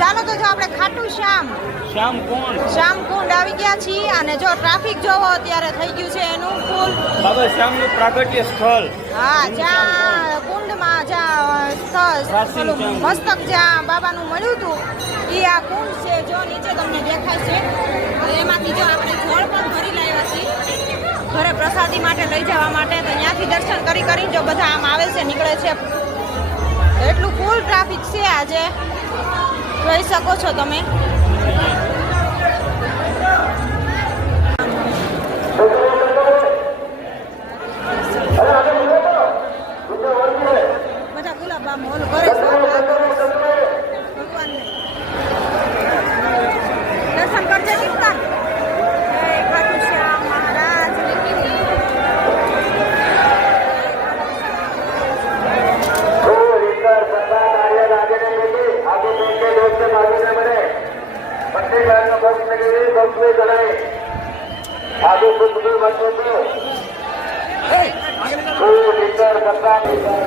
ચાલો તો જો આપણે ખાટુ શ્યામકુંડ આવી ગયા છીએ અને જો ટ્રાફિક જોવો અત્યારે થઈ ગયું છે એનું ફૂલ બાબા શ્યામનું પ્રાગટ્ય સ્થળ. હા, જ્યાં કુંડમાં જ્યાં સ્થળ મસ્તક જ્યાં બાબાનું મળ્યું હતું એ આ કુંડ છે. જો નીચે તમને દેખાય છે. એમાંથી જો આપણે જળ પણ ભરી લાવ્યા છીએ ઘરે પ્રસાદી માટે લઈ જવા માટે. તો ત્યાંથી દર્શન કરી જો બધા આમ આવે છે નીકળે છે. એટલું ફૂલ ટ્રાફિક છે આજે, જોઈ શકો છો તમે. બધા ગુલાબ આમ ઓલું કરે છે ભગવાનને દર્શન કરજે કીર્તન. જય ખાટુ શ્યામ મહારાજ. आगे